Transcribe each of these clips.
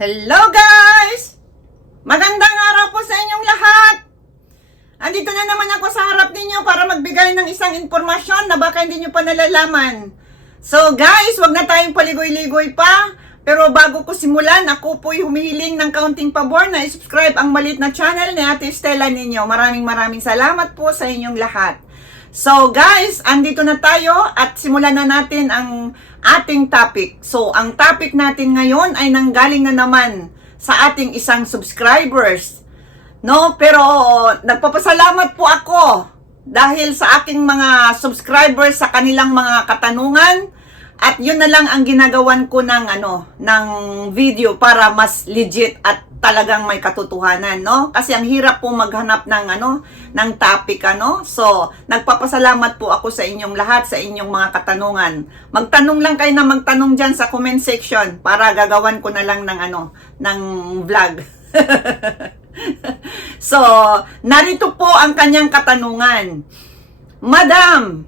Hello guys! Magandang araw po sa inyong lahat! Andito na naman ako sa harap ninyo para magbigay ng isang informasyon na baka hindi nyo pa nalalaman. So guys, wag na tayong paligoy-ligoy pa. Pero bago ko simulan, ako po'y humihiling ng kaunting pabor na i-subscribe ang malit na channel ni Ate Stella ninyo. Maraming maraming salamat po sa inyong lahat. So guys, andito na tayo at simulan na natin ang ating topic. So ang topic natin ngayon ay nanggaling na naman sa ating isang subscribers. No, pero nagpapasalamat po ako dahil sa aking mga subscribers sa kanilang mga katanungan at yun na lang ang ginagawan ko ng ano ng video para mas legit at talagang may katotohanan, no? Kasi ang hirap po maghanap ng ano ng topic ano. So, nagpapasalamat po ako sa inyong lahat sa inyong mga katanungan. Magtanong lang kayo na magtanong diyan sa comment section para gagawan ko na lang ng ano ng vlog. so, narito po ang kanyang katanungan. Madam,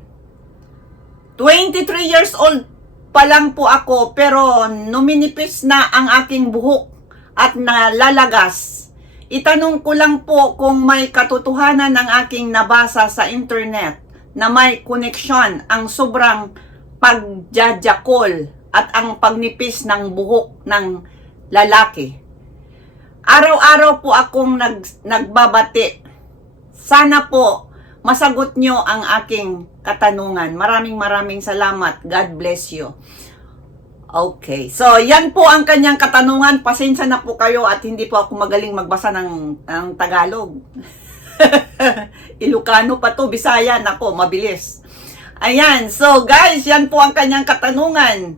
23 years old pa lang po ako pero numinipis na ang aking buhok at nalalagas. Itanong ko lang po kung may katotohanan ng aking nabasa sa internet na may koneksyon ang sobrang pagjajakol at ang pagnipis ng buhok ng lalaki. Araw-araw po akong nag, nagbabati. Sana po masagot nyo ang aking katanungan. Maraming maraming salamat. God bless you. Okay. So, yan po ang kanyang katanungan. Pasensya na po kayo at hindi po ako magaling magbasa ng, ng Tagalog. Ilocano pa to, Bisaya. Nako, mabilis. Ayan. So, guys, yan po ang kanyang katanungan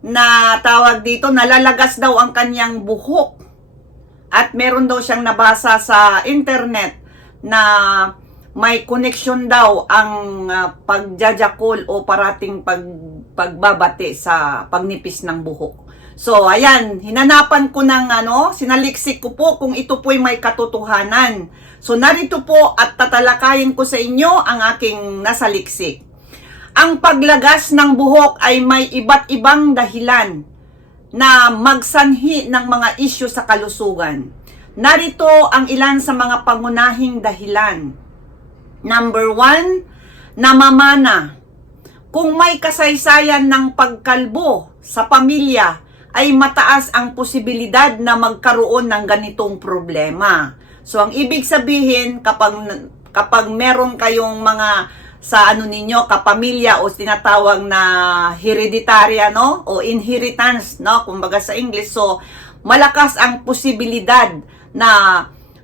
na tawag dito, nalalagas daw ang kanyang buhok. At meron daw siyang nabasa sa internet na may connection daw ang uh, pagjajakol o parating pag, pagbabate sa pagnipis ng buhok. So, ayan, hinanapan ko ng ano, sinaliksik ko po kung ito po'y may katotohanan. So, narito po at tatalakayin ko sa inyo ang aking nasaliksik. Ang paglagas ng buhok ay may iba't ibang dahilan na magsanhi ng mga isyu sa kalusugan. Narito ang ilan sa mga pangunahing dahilan. Number one, namamana. Kung may kasaysayan ng pagkalbo sa pamilya, ay mataas ang posibilidad na magkaroon ng ganitong problema. So, ang ibig sabihin, kapag, kapag meron kayong mga sa ano ninyo, kapamilya o tinatawag na hereditary, no? O inheritance, no? Kumbaga sa English. So, malakas ang posibilidad na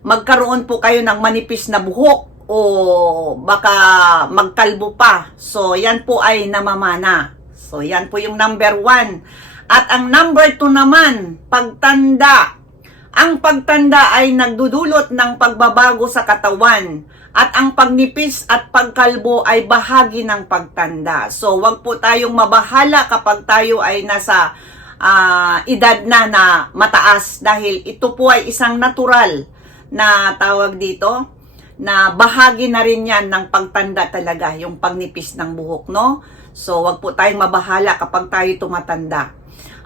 magkaroon po kayo ng manipis na buhok o baka magkalbo pa. So, yan po ay namamana. So, yan po yung number one. At ang number two naman, pagtanda. Ang pagtanda ay nagdudulot ng pagbabago sa katawan. At ang pagnipis at pagkalbo ay bahagi ng pagtanda. So, wag po tayong mabahala kapag tayo ay nasa uh, edad na na mataas dahil ito po ay isang natural na tawag dito na bahagi na rin yan ng pagtanda talaga, yung pagnipis ng buhok, no? So, wag po tayong mabahala kapag tayo tumatanda.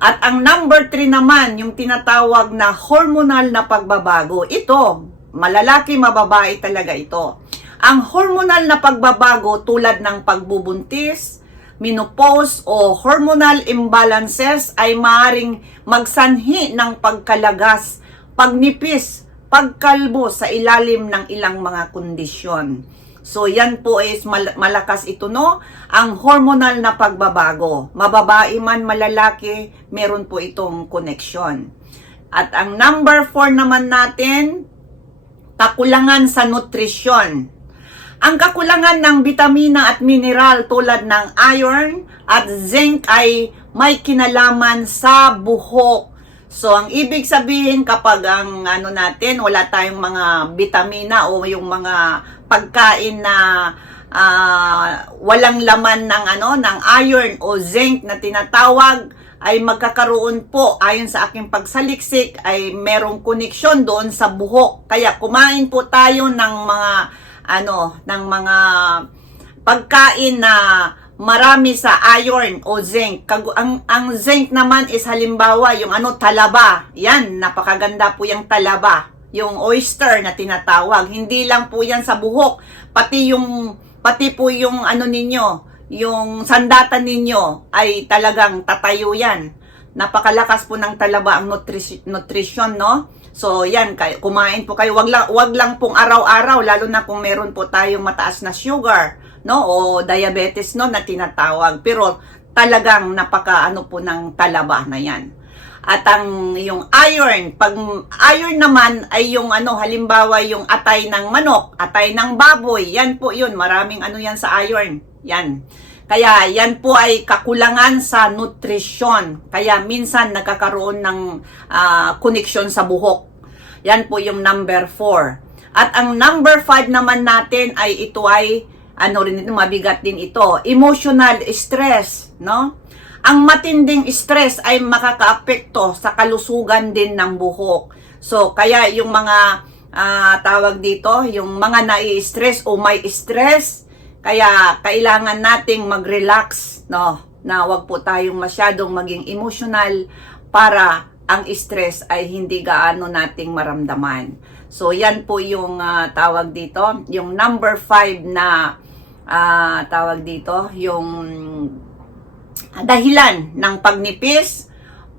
At ang number 3 naman, yung tinatawag na hormonal na pagbabago. Ito, malalaki, mababae talaga ito. Ang hormonal na pagbabago tulad ng pagbubuntis, menopause o hormonal imbalances ay maaring magsanhi ng pagkalagas, pagnipis, pagkalbo sa ilalim ng ilang mga kondisyon. So yan po is mal- malakas ito no, ang hormonal na pagbabago. Mababae man malalaki, meron po itong connection. At ang number 4 naman natin, kakulangan sa nutrisyon. Ang kakulangan ng vitamina at mineral tulad ng iron at zinc ay may kinalaman sa buhok. So, ang ibig sabihin kapag ang ano natin, wala tayong mga vitamina o yung mga pagkain na uh, walang laman ng ano ng iron o zinc na tinatawag ay magkakaroon po ayon sa aking pagsaliksik ay merong koneksyon doon sa buhok. Kaya kumain po tayo ng mga ano ng mga pagkain na marami sa iron o zinc. Kag- ang, ang zinc naman is halimbawa yung ano, talaba. Yan, napakaganda po yung talaba. Yung oyster na tinatawag. Hindi lang po yan sa buhok. Pati yung, pati po yung ano ninyo, yung sandatan ninyo ay talagang tatayo yan. Napakalakas po ng talaba ang nutri- nutrition, no? So, yan, kumain po kayo. Wag lang, wag lang pong araw-araw, lalo na kung meron po tayong mataas na sugar, no? O diabetes, no? Na tinatawag. Pero, talagang napaka, ano po ng talaba na yan. At ang yung iron, pag iron naman ay yung ano, halimbawa yung atay ng manok, atay ng baboy, yan po yun, maraming ano yan sa iron. Yan. Kaya yan po ay kakulangan sa nutrisyon. Kaya minsan nagkakaroon ng ah, connection sa buhok. Yan po yung number 4. At ang number 5 naman natin ay ito ay ano rin ito, mabigat din ito, emotional stress, no? Ang matinding stress ay makakaapekto sa kalusugan din ng buhok. So, kaya yung mga ah, tawag dito, yung mga nai-stress o may stress, kaya kailangan nating mag-relax, no? Na wag po tayong masyadong maging emotional para ang stress ay hindi gaano nating maramdaman. So, yan po yung ah, tawag dito, yung number 5 na ah, tawag dito, yung dahilan ng pagnipis,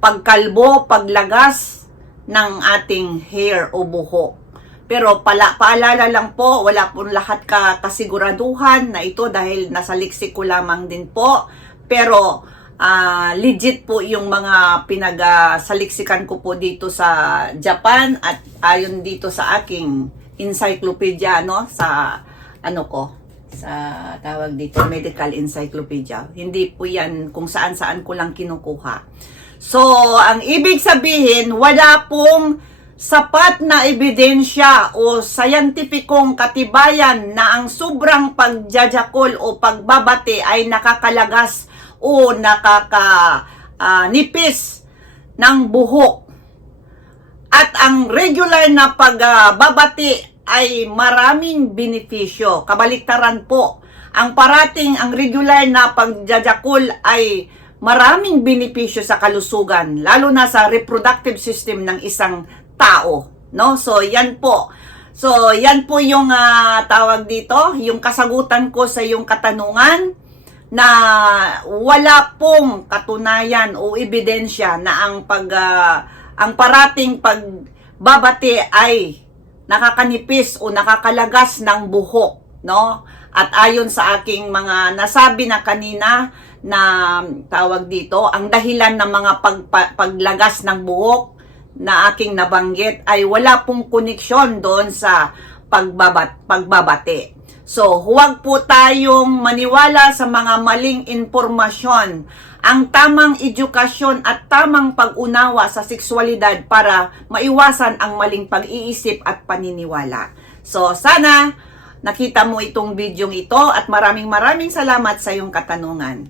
pagkalbo, paglagas ng ating hair o buhok. Pero pala, paalala lang po, wala po lahat ka kasiguraduhan na ito dahil nasa liksiko lamang din po. Pero ah, legit po yung mga pinag-saliksikan ko po dito sa Japan at ayon dito sa aking encyclopedia no sa ano ko sa tawag dito medical encyclopedia. Hindi po yan kung saan-saan ko lang kinukuha. So, ang ibig sabihin, wala pong sapat na ebidensya o sayantipikong katibayan na ang sobrang pagjajakol o pagbabate ay nakakalagas o nakaka-nipis ng buhok. At ang regular na pagbabati ay maraming benepisyo. Kabaliktaran po, ang parating, ang regular na pagjajakol ay maraming benepisyo sa kalusugan, lalo na sa reproductive system ng isang tao. No? So, yan po. So, yan po yung ah, tawag dito, yung kasagutan ko sa yung katanungan na wala pong katunayan o ebidensya na ang pag ah, ang parating pagbabati ay nakakanipis o nakakalagas ng buhok, no? At ayon sa aking mga nasabi na kanina na tawag dito, ang dahilan ng mga pagpa- paglagas ng buhok na aking nabanggit ay wala pong koneksyon doon sa pagbabat pagbabati. So, huwag po tayong maniwala sa mga maling impormasyon. Ang tamang edukasyon at tamang pag-unawa sa sexualidad para maiwasan ang maling pag-iisip at paniniwala. So, sana nakita mo itong bidyong ito at maraming maraming salamat sa iyong katanungan.